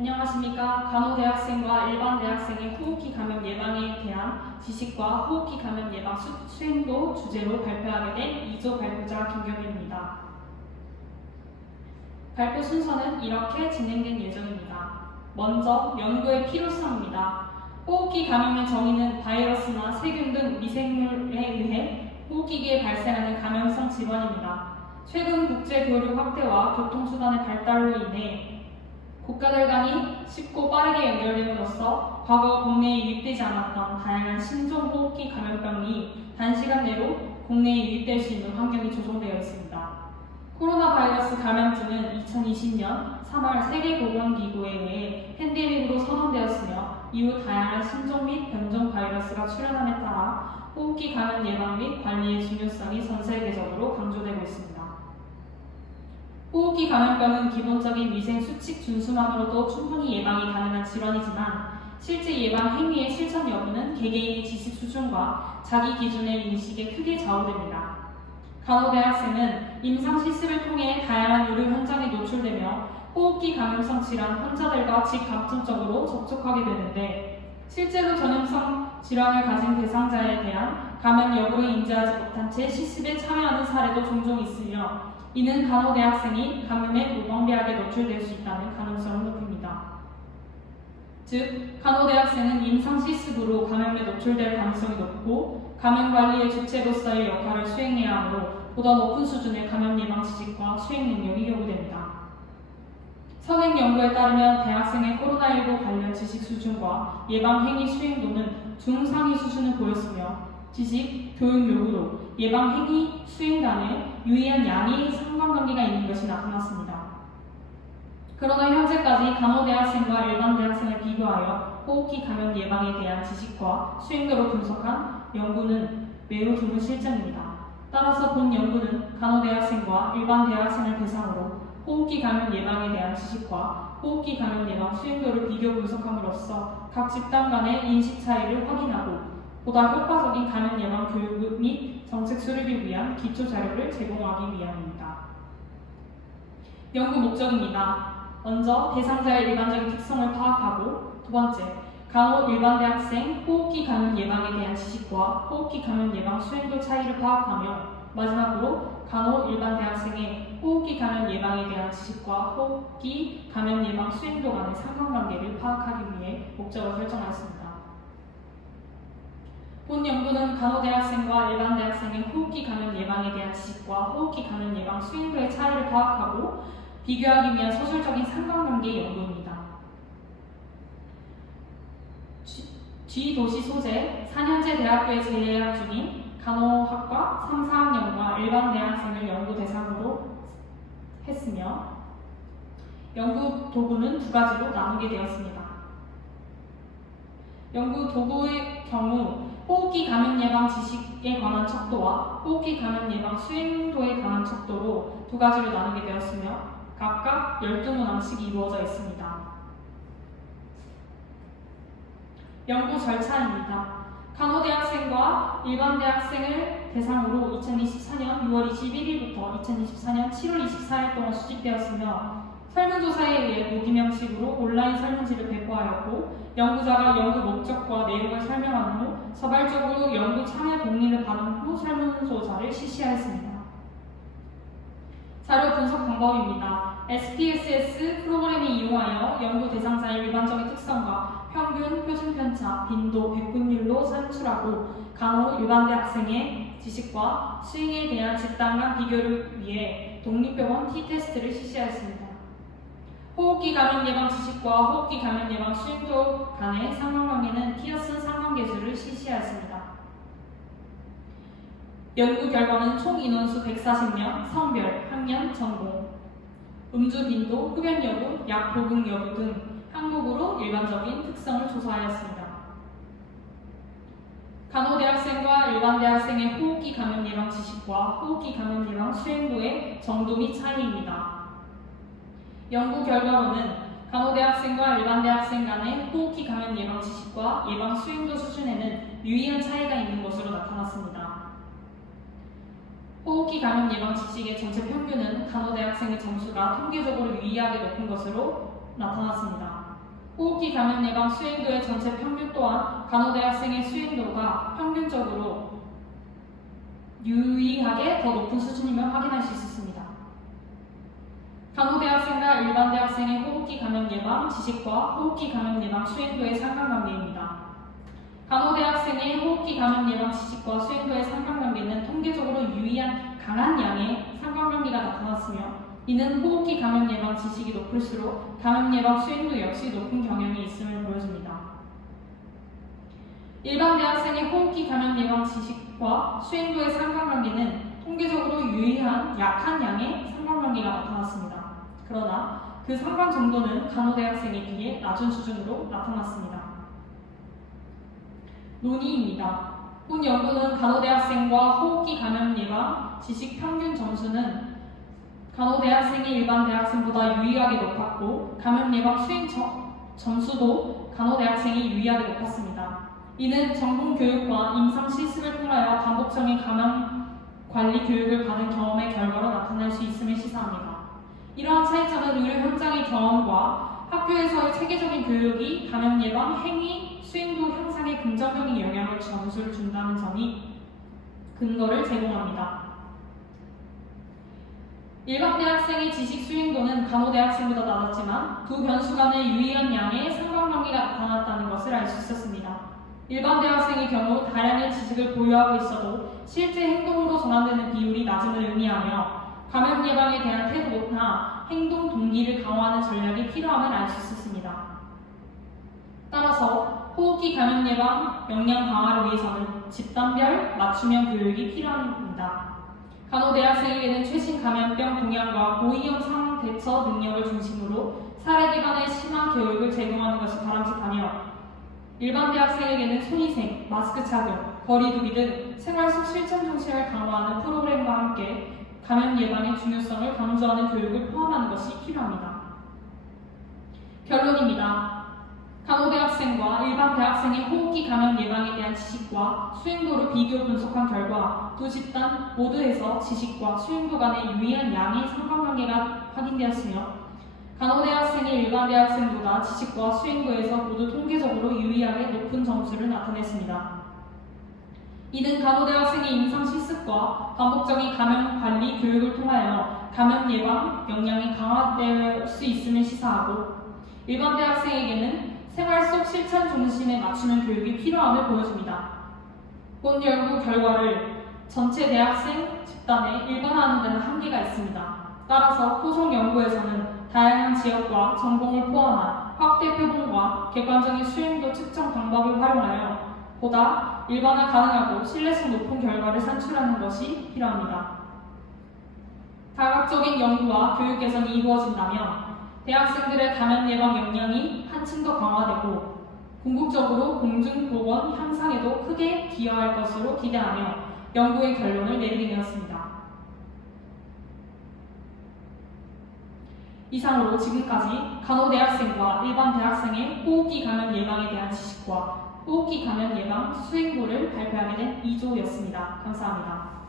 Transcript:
안녕하십니까. 간호대학생과 일반 대학생의 호흡기 감염 예방에 대한 지식과 호흡기 감염 예방 수행도 주제로 발표하게 된 2조 발표자 김경민입니다. 발표 순서는 이렇게 진행된 예정입니다. 먼저 연구의 필요성입니다. 호흡기 감염의 정의는 바이러스나 세균 등 미생물에 의해 호흡기계에 발생하는 감염성 질환입니다. 최근 국제교류 확대와 교통수단의 발달로 인해 국가들 간이 쉽고 빠르게 연결됨으로써 과거 국내에 유입되지 않았던 다양한 신종 호흡기 감염병이 단시간 내로 국내에 유입될 수 있는 환경이 조성되어 있습니다. 코로나 바이러스 감염증은 2020년 3월 세계보건기구에 의해 팬데믹으로 선언되었으며 이후 다양한 신종 및 변종 바이러스가 출현함에 따라 호흡기 감염 예방 및 관리의 중요성이 전 세계적으로 강조되고 있습니다. 호흡기 감염병은 기본적인 위생 수칙 준수만으로도 충분히 예방이 가능한 질환이지만 실제 예방 행위의 실천 여부는 개개인의 지식 수준과 자기 기준의 인식에 크게 좌우됩니다. 간호대학생은 임상 실습을 통해 다양한 의료 현장에 노출되며 호흡기 감염성 질환 환자들과 직간접적으로 접촉하게 되는데 실제로 전염성 질환을 가진 대상자에 대한 감염 여부를 인지하지 못한 채 실습에 참여하는 사례도 종종 있으며 이는 간호대학생이 감염에 무방비하게 노출될 수 있다는 가능성을 높입니다. 즉, 간호대학생은 임상실습으로 감염에 노출될 가능성이 높고 감염관리의 주체로서의 역할을 수행해야 하므로 보다 높은 수준의 감염 예방 지식과 수행 능력이 요구됩니다. 선행 연구에 따르면 대학생의 코로나19 관련 지식 수준과 예방 행위 수행도는 중상위 수준을 보였으며 지식, 교육 요구도 예방 행위 수행 간에 유의한 양의 상관관계가 있는 것이 나타났습니다. 그러나 현재까지 간호대학생과 일반 대학생을 비교하여 호흡기 감염 예방에 대한 지식과 수행도를 분석한 연구는 매우 드문 실정입니다. 따라서 본 연구는 간호대학생과 일반 대학생을 대상으로 호흡기 감염 예방에 대한 지식과 호흡기 감염 예방 수행도를 비교 분석함으로써 각 집단 간의 인식 차이를 확인하고 보다 효과적인 감염 예방 교육 및 정책 수립을 위한 기초 자료를 제공하기 위함입니다. 연구 목적입니다. 먼저 대상자의 일반적인 특성을 파악하고 두 번째, 간호 일반 대학생 호흡기 감염 예방에 대한 지식과 호흡기 감염 예방 수행도 차이를 파악하며 마지막으로 간호 일반 대학생의 호흡기 감염 예방에 대한 지식과 호흡기 감염 예방 수행도 간의 상관관계를 파악하기 위해 목적을 설정하였습니다. 본 연구는 간호대학생과 일반 대학생의 호흡기 감염 예방에 대한 지식과 호흡기 감염 예방 수행도의 차이를 파악하고 비교하기 위한 서술적인 상관관계 연구입니다. G도시 소재 4년제 대학교에 재학 중인 간호학과 3, 4학년과 일반 대학생을 연구 대상으로 했으며 연구 도구는 두 가지로 나누게 되었습니다. 연구 도구의 경우 호흡기 감염 예방 지식에 관한 척도와 호흡기 감염 예방 수행도에 관한 척도로 두 가지로 나누게 되었으며 각각 12문항씩 이루어져 있습니다. 연구 절차입니다. 간호대학생과 일반 대학생을 대상으로 2024년 6월 21일부터 2024년 7월 24일 동안 수집되었으며 설문조사에 의해 무기명식으로 온라인 설문지를 배포하였고 연구자가 연구 목적과 내용을 설명한 후 자발적으로 연구 참여 동의를 받은 후 설문조사를 실시하였습니다. 자료 분석 방법입니다. SPSS 프로그램을 이용하여 연구 대상자의 일반적인 특성과 평균, 표준 편차, 빈도, 백분율로 산출하고 간호 일반 대학생의 지식과 수행에 대한 집단 간 비교를 위해 독립병원 T-테스트를 실시하였습니다. 호흡기 감염 예방 지식과 호흡기 감염 예방 수행도 간의 상관관계는 피어슨 상관계수를 실시하였습니다. 연구 결과는 총 인원수 140명, 성별, 학년, 전공, 음주 빈도, 흡연 여부, 약 복용 여부 등 항목으로 일반적인 특성을 조사하였습니다. 간호대학생과 일반 대학생의 호흡기 감염 예방 지식과 호흡기 감염 예방 수행도의 정도 및 차이입니다. 연구 결과로는 간호대학생과 일반 대학생 간의 호흡기 감염 예방 지식과 예방 수행도 수준에는 유의한 차이가 있는 것으로 나타났습니다. 호흡기 감염 예방 지식의 전체 평균은 간호대학생의 점수가 통계적으로 유의하게 높은 것으로 나타났습니다. 호흡기 감염 예방 수행도의 전체 평균 또한 간호대학생의 수행도가 평균적으로 유의하게 더 높은 수준임을 확인할 수 있었습니다. 간호대학생과 일반 대학생의 호흡기 감염 예방 지식과 호흡기 감염 예방 수행도의 상관관계입니다. 간호대학생의 호흡기 감염 예방 지식과 수행도의 상관관계는 통계적으로 유의한 강한 양의 상관관계가 나타났으며 이는 호흡기 감염 예방 지식이 높을수록 감염 예방 수행도 역시 높은 경향이 있음을 보여줍니다. 일반 대학생의 호흡기 감염 예방 지식과 수행도의 상관관계는 통계적으로 유의한 약한 양의 상관관계가 나타났습니다. 그러나 그 상관 정도는 간호대학생에 비해 낮은 수준으로 나타났습니다. 논의입니다. 본 연구는 간호대학생과 호흡기 감염 예방 지식 평균 점수는 간호대학생이 일반 대학생보다 유의하게 높았고 감염 예방 수행 점수도 간호대학생이 유의하게 높았습니다. 이는 전공 교육과 임상 실습을 통하여 반복적인 감염 관리 교육을 받은 경험의 결과로 나타날 수 있음을 시사합니다. 이러한 차이점은 의료 현장의 경험과 학교에서의 체계적인 교육이 감염 예방 행위 수행도 향상에 긍정적인 영향을 점수를 준다는 점이 근거를 제공합니다. 일반 대학생의 지식 수행도는 간호대학생보다 낮았지만 두 변수 간의 유의한 양의 상관관계가 나타났다는 것을 알 수 있었습니다. 일반 대학생의 경우 다량의 지식을 보유하고 있어도 실제 행동으로 전환되는 비율이 낮음을 의미하며 감염 예방에 대한 태도나 행동 동기를 강화하는 전략이 필요함을 알 수 있었습니다. 따라서 호흡기 감염 예방 역량 강화를 위해서는 집단별 맞춤형 교육이 필요합니다. 간호대학생에게는 최신 감염병 동향과 고위험 상황 대처 능력을 중심으로 사례 기반의 심화 교육을 제공하는 것이 바람직하며 일반 대학생에게는 손위생, 마스크 착용, 거리 두기 등 생활 속 실천 정신을 강화하는 프로그램과 함께 감염 예방의 중요성을 강조하는 교육을 포함하는 것이 필요합니다. 결론입니다. 간호대학생과 일반 대학생의 호흡기 감염 예방에 대한 지식과 수행도를 비교 분석한 결과 두 집단 모두에서 지식과 수행도 간의 유의한 양의 상관관계가 확인되었으며 간호대학생이 일반 대학생보다 지식과 수행도에서 모두 통계적으로 유의하게 높은 점수를 나타냈습니다. 이는 간호대학생의 임상 실습과 반복적인 감염 관리 교육을 통하여 감염 예방 역량이 강화될 수 있음을 시사하고 일반 대학생에게는 생활 속 실천 중심에 맞추는 교육이 필요함을 보여줍니다. 본 연구 결과를 전체 대학생 집단에 일반화하는 데는 한계가 있습니다. 따라서 후속 연구에서는 다양한 지역과 전공을 포함한 확대 표본과 객관적인 수행도 측정 방법을 활용하여 보다 일반화 가능하고 신뢰성 높은 결과를 산출하는 것이 필요합니다. 다각적인 연구와 교육 개선이 이루어진다면 대학생들의 감염 예방 역량이 한층 더 강화되고 궁극적으로 공중보건 향상에도 크게 기여할 것으로 기대하며 연구의 결론을 내리게 되었습니다. 이상으로 지금까지 간호대학생과 일반 대학생의 호흡기 감염 예방에 대한 지식과 호흡기 감염 예방 수행도를 발표하게 된 2조였습니다. 감사합니다.